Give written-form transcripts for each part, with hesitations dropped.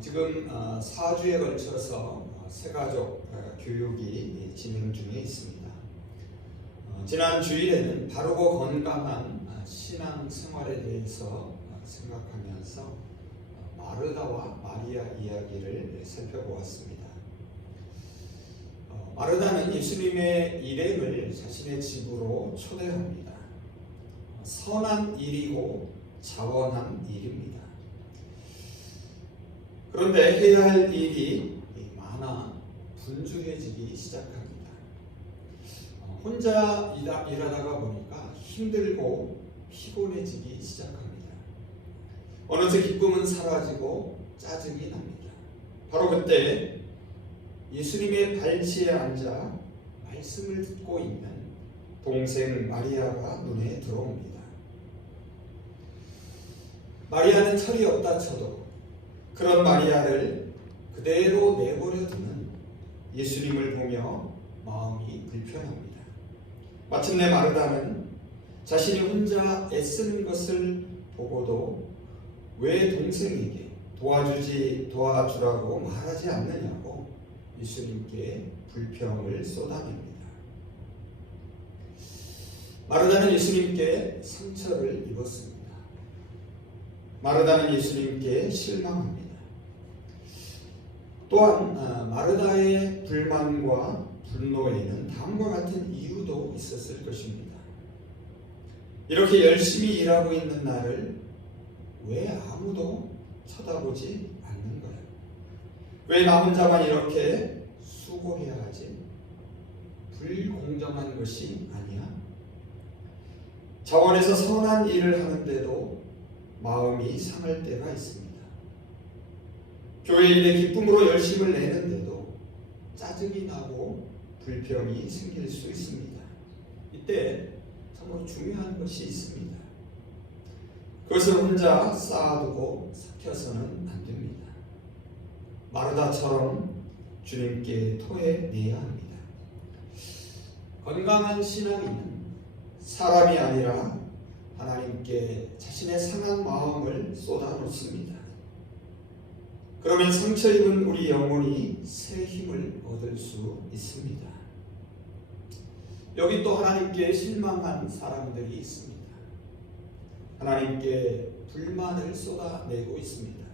지금 4주에 걸쳐서 새가족 교육이 진행 중에 있습니다. 지난 주일에는 바르고 건강한 신앙 생활에 대해서 생각하면서 마르다와 마리아 이야기를 살펴보았습니다. 마르다는 예수님의 일행을 자신의 집으로 초대합니다. 선한 일이고 자원한 일입니다. 그런데 해야 할 일이 많아 분주해지기 시작합니다. 혼자 일하다가 보니까 힘들고 피곤해지기 시작합니다. 어느새 기쁨은 사라지고 짜증이 납니다. 바로 그때 예수님의 발치에 앉아 말씀을 듣고 있는 동생 마리아가 눈에 들어옵니다. 마리아는 철이 없다 쳐도 그런 마리아를 그대로 내버려 두는 예수님을 보며 마음이 불편합니다. 마침내 마르다는 자신이 혼자 애쓰는 것을 보고도 왜 동생에게 도와주라고 말하지 않느냐고 예수님께 불평을 쏟아냅니다. 마르다는 예수님께 상처를 입었습니다. 마르다는 예수님께 실망합니다. 또한 마르다의 불만과 분노에는 다음과 같은 이유도 있었을 것입니다. 이렇게 열심히 일하고 있는 나를 왜 아무도 쳐다보지 않는 거야? 왜 나 혼자만 이렇게 수고해야 하지? 불공정한 것이 아니야? 자원에서 선한 일을 하는데도 마음이 상할 때가 있습니다. 교회 일에 기쁨으로 열심을 내는데도 짜증이 나고 불평이 생길 수 있습니다. 이때 정말 중요한 것이 있습니다. 그것을 혼자 쌓아두고 삭혀서는 안 됩니다. 마르다처럼 주님께 토해내야 합니다. 건강한 신앙인은 사람이 아니라 하나님께 자신의 상한 마음을 쏟아놓습니다. 그러면 상처 입은 우리 영혼이 새 힘을 얻을 수 있습니다. 여기 또 하나님께 실망한 사람들이 있습니다. 하나님께 불만을 쏟아내고 있습니다.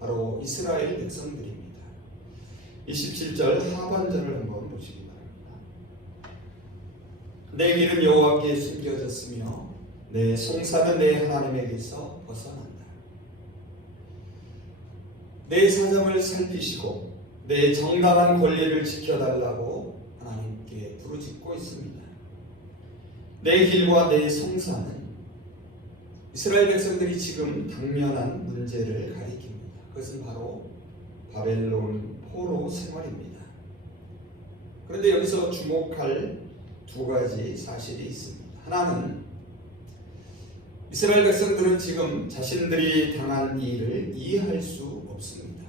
바로 이스라엘 백성들입니다. 27절 하반절을 한번 보시기 바랍니다. 내 길은 여호와께 숨겨졌으며 내 송사는 내 하나님에게서 벗어난다. 내 사정을 살피시고 내 정당한 권리를 지켜달라고 하나님께 부르짖고 있습니다. 내 길과 내 송사는 이스라엘 백성들이 지금 당면한 문제를 가리킵니다. 그것은 바로 바벨론 포로 생활입니다. 그런데 여기서 주목할 두 가지 사실이 있습니다. 하나는 이스라엘 백성들은 지금 자신들이 당한 일을 이해할 수 없습니다.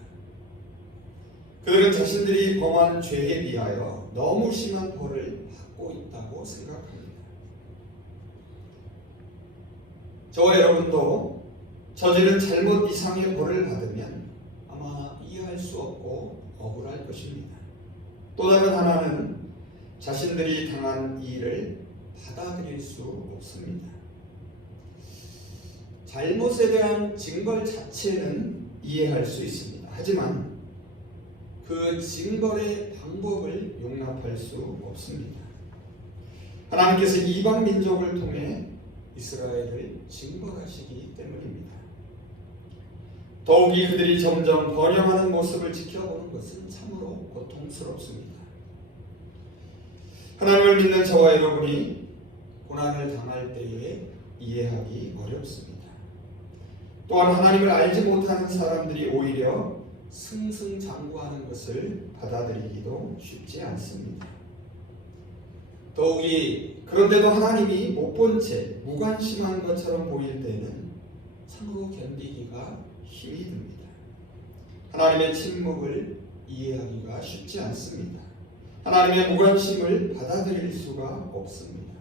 그들은 자신들이 범한 죄에 비하여 너무 심한 벌을 받고 있다고 생각합니다. 저와 여러분도 저지른 잘못 이상의 벌을 받으면 아마 이해할 수 없고 억울할 것입니다. 또 다른 하나는 자신들이 당한 일을 받아들일 수 없습니다. 잘못에 대한 징벌 자체는 이해할 수 있습니다. 하지만 그 징벌의 방법을 용납할 수 없습니다. 하나님께서 이방 민족을 통해 이스라엘을 징벌하시기 때문입니다. 더욱이 그들이 점점 번영하는 모습을 지켜보는 것은 참으로 고통스럽습니다. 하나님을 믿는 저와 여러분이 고난을 당할 때에 이해하기 어렵습니다. 또한 하나님을 알지 못하는 사람들이 오히려 승승장구하는 것을 받아들이기도 쉽지 않습니다. 더욱이 그런데도 하나님이 못 본 채 무관심한 것처럼 보일 때는 참으로 견디기가 힘이 듭니다. 하나님의 침묵을 이해하기가 쉽지 않습니다. 하나님의 무관심을 받아들일 수가 없습니다.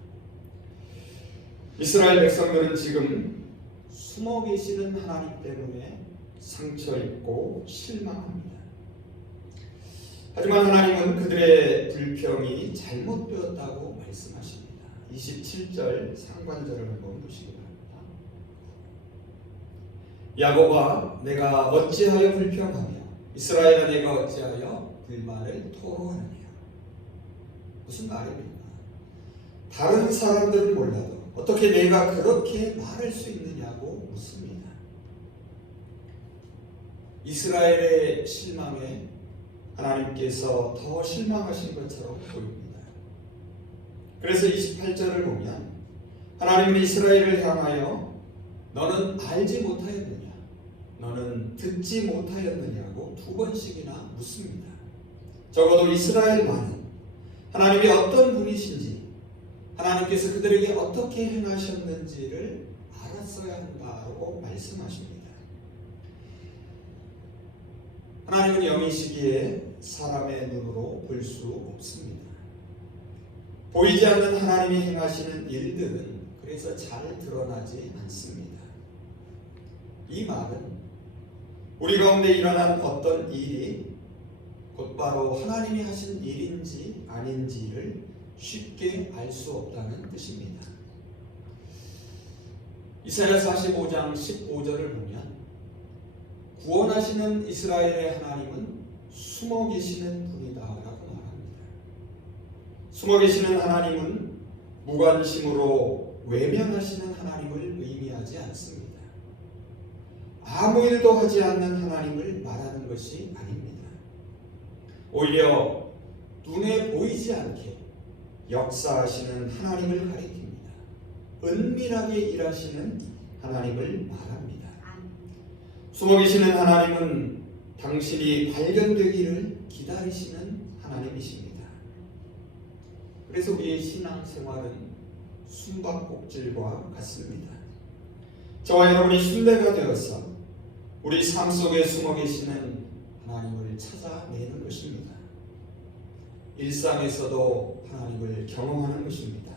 이스라엘 백성들은 지금 숨어 계시는 하나님 때문에 상처 입고 실망합니다. 하지만 하나님은 그들의 불평이 잘못되었다고 말씀하십니다. 27절 상관절을 한번 보시기 바랍니다. 야곱아, 내가 어찌하여 불평하며 이스라엘아, 내가 어찌하여 불만을 토로하느냐. 무슨 말입니까? 다른 사람들은 몰라도 어떻게 내가 그렇게 말할 수 있느냐고 묻습니다. 이스라엘의 실망에 하나님께서 더 실망하신 것처럼 보입니다. 그래서 28절을 보면 하나님은 이스라엘을 향하여 너는 알지 못하였느냐, 너는 듣지 못하였느냐고 두 번씩이나 묻습니다. 적어도 이스라엘만은 하나님이 어떤 분이신지, 하나님께서 그들에게 어떻게 행하셨는지를 알았어야 한다고 말씀하십니다. 하나님은 영이시기에 사람의 눈으로 볼 수 없습니다. 보이지 않는 하나님이 행하시는 일들은 그래서 잘 드러나지 않습니다. 이 말은 우리 가운데 일어난 어떤 일이 곧바로 하나님이 하신 일인지 아닌지를 쉽게 알 수 없다는 뜻입니다. 이사야 45장 15절을 보면 구원하시는 이스라엘의 하나님은 숨어 계시는 분이다라고 말합니다. 숨어 계시는 하나님은 무관심으로 외면하시는 하나님을 의미하지 않습니다. 아무 일도 하지 않는 하나님을 말하는 것이 아닙니다. 오히려 눈에 보이지 않게 역사하시는 하나님을 가리킵니다. 은밀하게 일하시는 하나님을 말합니다. 숨어 계시는 하나님은 당신이 발견되기를 기다리시는 하나님이십니다. 그래서 우리의 신앙생활은 숨바꼭질과 같습니다. 저와 여러분이 순례가 되어서 우리 삶 속에 숨어 계시는 하나님을 찾아내는 것입니다. 일상에서도 하나님을 경험하는 것입니다.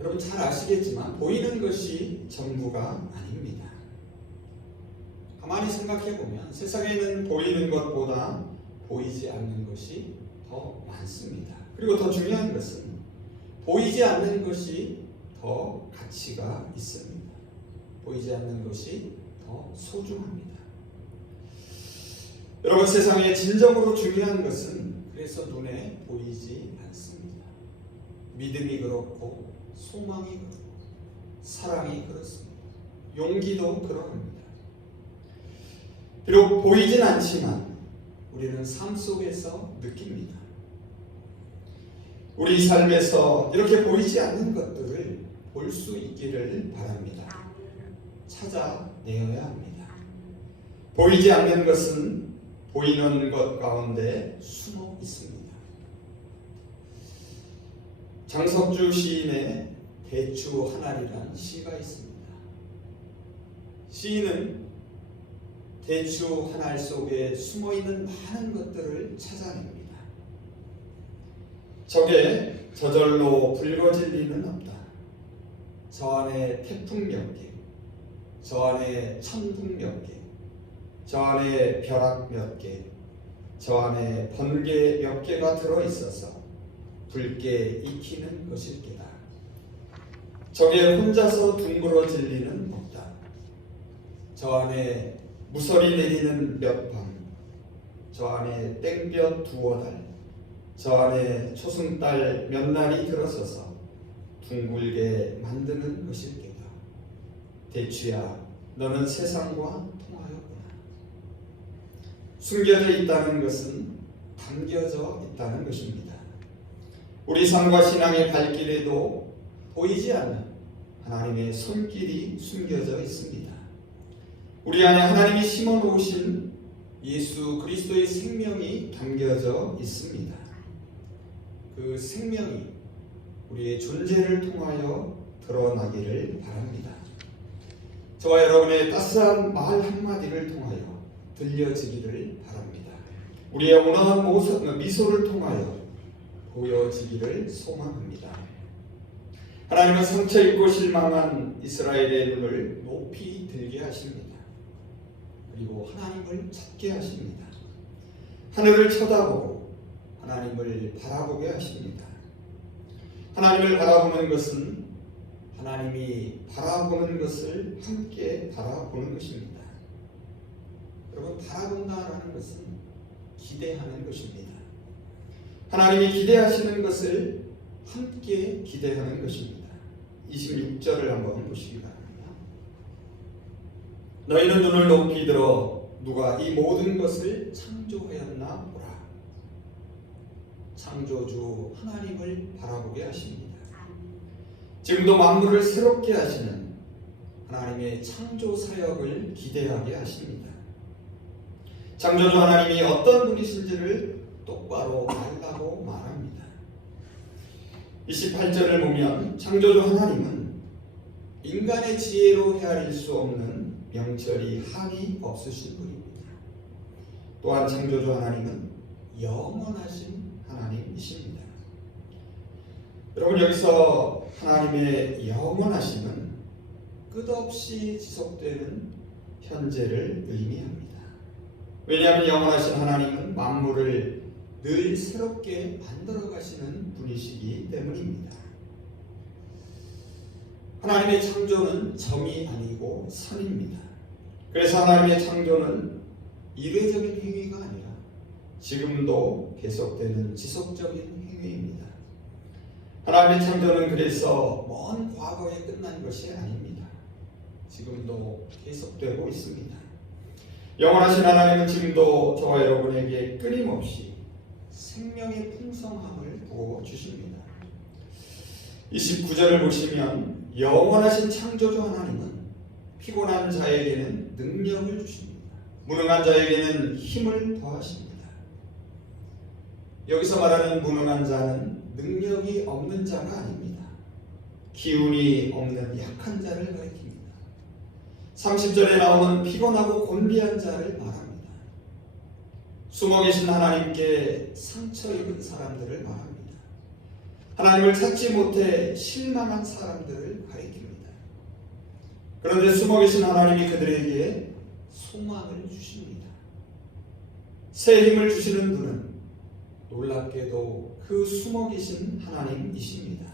여러분 잘 아시겠지만 보이는 것이 전부가 아닙니다. 가만히 생각해 보면 세상에는 보이는 것보다 보이지 않는 것이 더 많습니다. 그리고 더 중요한 것은 보이지 않는 것이 더 가치가 있습니다. 보이지 않는 것이 더 소중합니다. 여러분 세상에 진정으로 중요한 것은 그래서 눈에 보이지 않습니다. 믿음이 그렇고 소망이 그렇고 사랑이 그렇습니다. 용기도 그러합니다. 비록 보이진 않지만 우리는 삶 속에서 느낍니다. 우리 삶에서 이렇게 보이지 않는 것들을 볼 수 있기를 바랍니다. 찾아내어야 합니다. 보이지 않는 것은 보이는 것 가운데 숨어 있습니다. 장석주 시인의 대추 한 알이라는 시가 있습니다. 시인은 대추 한 알 속에 숨어있는 많은 것들을 찾아냅니다. 적에 저절로 붉어질 리는 없다. 저 안에 태풍 몇 개, 저 안에 천둥 몇 개, 저 안에 벼락 몇 개, 저 안에 번개 몇 개가 들어있어서 붉게 익히는 것일 게다. 적에 혼자서 둥그러질 리는 없다. 저 안에 무설이 내리는 몇 밤, 저 안에 땡볕 두어 달, 저 안에 초승달 몇 날이 들어서서 둥글게 만드는 것일 게다. 대추야, 너는 세상과 통하였구나. 숨겨져 있다는 것은 담겨져 있다는 것입니다. 우리 삶과 신앙의 발길에도 보이지 않는 하나님의 손길이 숨겨져 있습니다. 우리 안에 하나님이 심어놓으신 예수 그리스도의 생명이 담겨져 있습니다. 그 생명이 우리의 존재를 통하여 드러나기를 바랍니다. 저와 여러분의 따스한 말 한마디를 통하여 들려지기를 바랍니다. 우리의 온화한 미소를 통하여 보여지기를 소망합니다. 하나님은 상처 입고 실망한 이스라엘의 눈을 높이 들게 하십니다. 그리고 하나님을 찾게 하십니다. 하늘을 쳐다보고 하나님을 바라보게 하십니다. 하나님을 바라보는 것은 하나님이 바라보는 것을 함께 바라보는 것입니다. 여러분, 바라본다라는 것은 기대하는 것입니다. 하나님이 기대하시는 것을 함께 기대하는 것입니다. 26절을 한번 보시기 바랍니다. 너희는 눈을 높이 들어 누가 이 모든 것을 창조하였나 보라. 창조주 하나님을 바라보게 하십니다. 지금도 만물을 새롭게 하시는 하나님의 창조 사역을 기대하게 하십니다. 창조주 하나님이 어떤 분이신지를 똑바로 알라고 말합니다. 28절을 보면 창조주 하나님은 인간의 지혜로 헤아릴 수 없는 명철이 한이 없으신 분입니다. 또한 창조주 하나님은 영원하신 하나님이십니다. 여러분, 여기서 하나님의 영원하심은 끝없이 지속되는 현재를 의미합니다. 왜냐하면 영원하신 하나님은 만물을 늘 새롭게 만들어 가시는 분이시기 때문입니다. 하나님의 창조는 점이 아니고 선입니다. 그래서 하나님의 창조는 일회적인 행위가 아니라 지금도 계속되는 지속적인 행위입니다. 하나님의 창조는 그래서 먼 과거에 끝난 것이 아닙니다. 지금도 계속되고 있습니다. 영원하신 하나님은 지금도 저와 여러분에게 끊임없이 생명의 풍성함을 부어주십니다. 29절을 보시면 영원하신 창조주 하나님은 피곤한 자에게는 능력을 주십니다. 무능한 자에게는 힘을 더하십니다. 여기서 말하는 무능한 자는 능력이 없는 자가 아닙니다. 기운이 없는 약한 자를 가리킵니다. 30절에 나오는 피곤하고 곤비한 자를 말합니다. 숨어 계신 하나님께 상처 입은 사람들을 말합니다. 하나님을 찾지 못해 실망한 사람들을 가리킵니다. 그런데 숨어 계신 하나님이 그들에게 소망을 주십니다. 새 힘을 주시는 분은 놀랍게도 그 숨어 계신 하나님이십니다.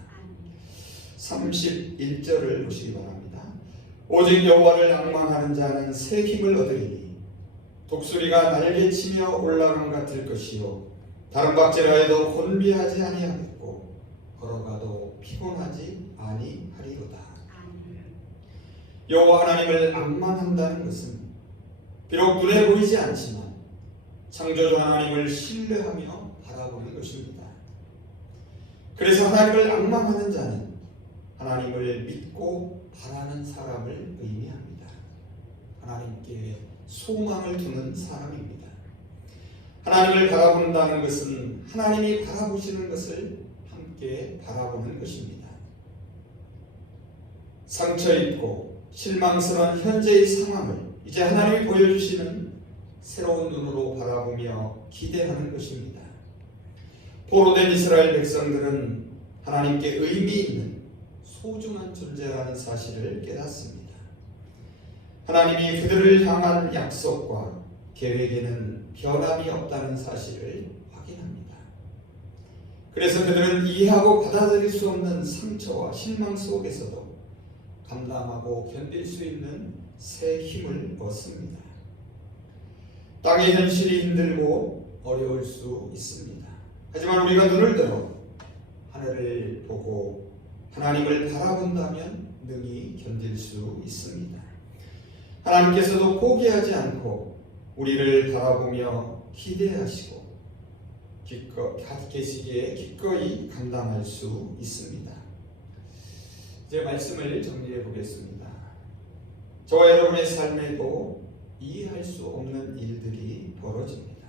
31절을 보시기 바랍니다. 오직 여호와를 앙망하는 자는 새 힘을 얻으리니 독수리가 날개치며 올라감 같을 것이요 다른 박질하여도 곤비하지 아니하겠고 걸어가도 피곤하지 아니하리로다. 여호와 하나님을 앙망한다는 것은 비록 눈에 보이지 않지만 창조주 하나님을 신뢰하며 바라보는 것입니다. 그래서 하나님을 앙망하는 자는 하나님을 믿고 바라는 사람을 의미합니다. 하나님께 소망을 두는 사람입니다. 하나님을 바라본다는 것은 하나님이 바라보시는 것을 함께 바라보는 것입니다. 상처 입고 실망스러운 현재의 상황을 이제 하나님이 보여주시는 새로운 눈으로 바라보며 기대하는 것입니다. 포로된 이스라엘 백성들은 하나님께 의미 있는 소중한 존재라는 사실을 깨닫습니다. 하나님이 그들을 향한 약속과 계획에는 변함이 없다는 사실을 확인합니다. 그래서 그들은 이해하고 받아들일 수 없는 상처와 실망 속에서도 감당하고 견딜 수 있는 새 힘을 얻습니다. 땅의 현실이 힘들고 어려울 수 있습니다. 하지만 우리가 눈을 들어 하늘을 보고 하나님을 바라본다면 능히 견딜 수 있습니다. 하나님께서도 포기하지 않고 우리를 바라보며 기대하시고 계시기에 기꺼이 감당할 수 있습니다. 이제 말씀을 정리해 보겠습니다. 저와 여러분의 삶에도 이해할 수 없는 일들이 벌어집니다.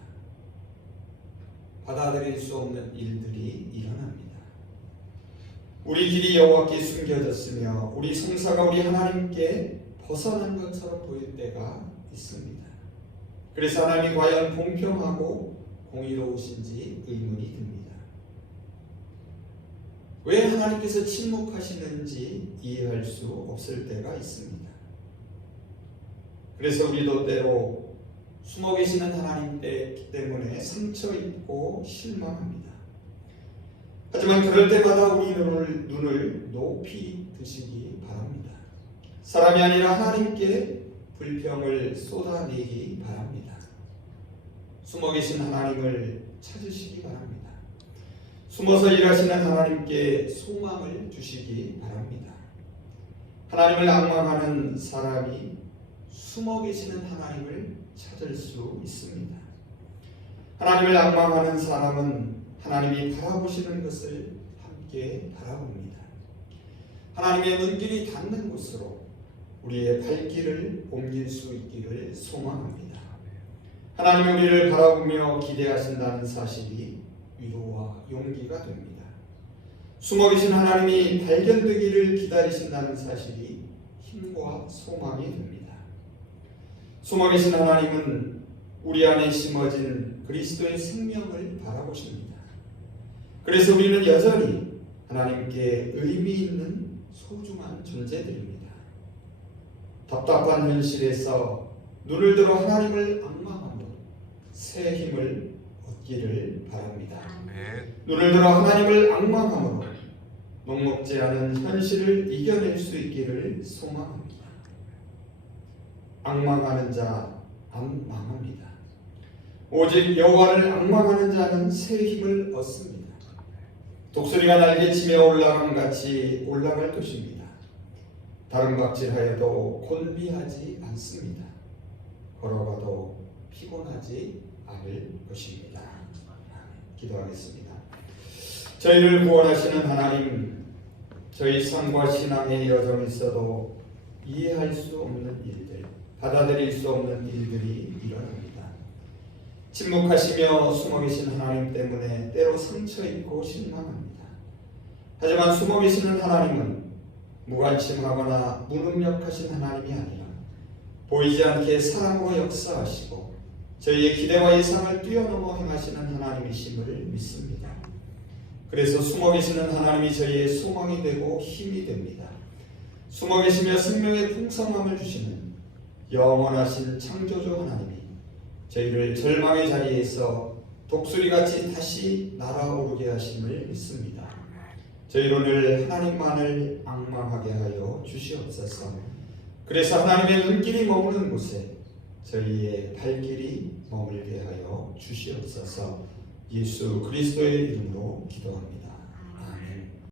받아들일 수 없는 일들이 일어납니다. 우리 길이 여호와께 숨겨졌으며 우리 성사가 우리 하나님께 벗어난 것처럼 보일 때가 있습니다. 그래서 하나님이 과연 공평하고 공의로우신지 의문이 듭니다. 왜 하나님께서 침묵하시는지 이해할 수 없을 때가 있습니다. 그래서 우리도 때로 숨어 계시는 하나님 때문에 상처 입고 실망합니다. 하지만 그럴 때마다 우리 눈을 높이 드시기 바랍니다. 사람이 아니라 하나님께 불평을 쏟아내기 바랍니다. 숨어 계신 하나님을 찾으시기 바랍니다. 숨어서 일하시는 하나님께 소망을 주시기 바랍니다. 하나님을 앙망하는 사람이 숨어 계시는 하나님을 찾을 수 있습니다. 하나님을 앙망하는 사람은 하나님이 바라보시는 것을 함께 바라봅니다. 하나님의 눈길이 닿는 곳으로 우리의 발길을 옮길 수 있기를 소망합니다. 하나님이 우리를 바라보며 기대하신다는 사실이 위로와 용기가 됩니다. 숨어 계신 하나님이 발견되기를 기다리신다는 사실이 힘과 소망이 됩니다. 숨어 계신 하나님은 우리 안에 심어진 그리스도의 생명을 바라보십니다. 그래서 우리는 여전히 하나님께 의미 있는 소중한 존재들입니다. 답답한 현실에서 눈을 들어 하나님을 앙망하며 새 힘을 얻기를 바랍니다. 눈을 들어 하나님을 앙망함으로 녹록지 않은 현실을 이겨낼 수 있기를 소망합니다. 앙망하는 자 안 망합니다. 오직 여호와를 앙망하는 자는 새 힘을 얻습니다. 독수리가 날개치며 올라감 같이 올라갈 것입니다. 다른 각질하여도 곤비하지 않습니다. 걸어가도 피곤하지 않을 것입니다. 기도하겠습니다. 저희를 구원하시는 하나님, 저희 삶과 신앙의 여정에 있어도 이해할 수 없는 일들, 받아들일 수 없는 일들이 일어납니다. 침묵하시며 숨어 계신 하나님 때문에 때로 상처 입고 실망합니다. 하지만 숨어 계시는 하나님은 무관심하거나 무능력하신 하나님이 아니라 보이지 않게 사랑으로 역사하시고 저희의 기대와 예상을 뛰어넘어 행하시는 하나님이심을 믿습니다. 그래서 숨어 계시는 하나님이 저희의 소망이 되고 힘이 됩니다. 숨어 계시며 생명의 풍성함을 주시는 영원하신 창조주 하나님이 저희를 절망의 자리에서 독수리같이 다시 날아오르게 하심을 믿습니다. 저희로 늘 하나님만을 앙망하게 하여 주시옵소서. 그래서 하나님의 눈길이 머무는 곳에 저희의 발길이 머물게 하여 주시옵소서. 예수 그리스도의 이름으로 기도합니다.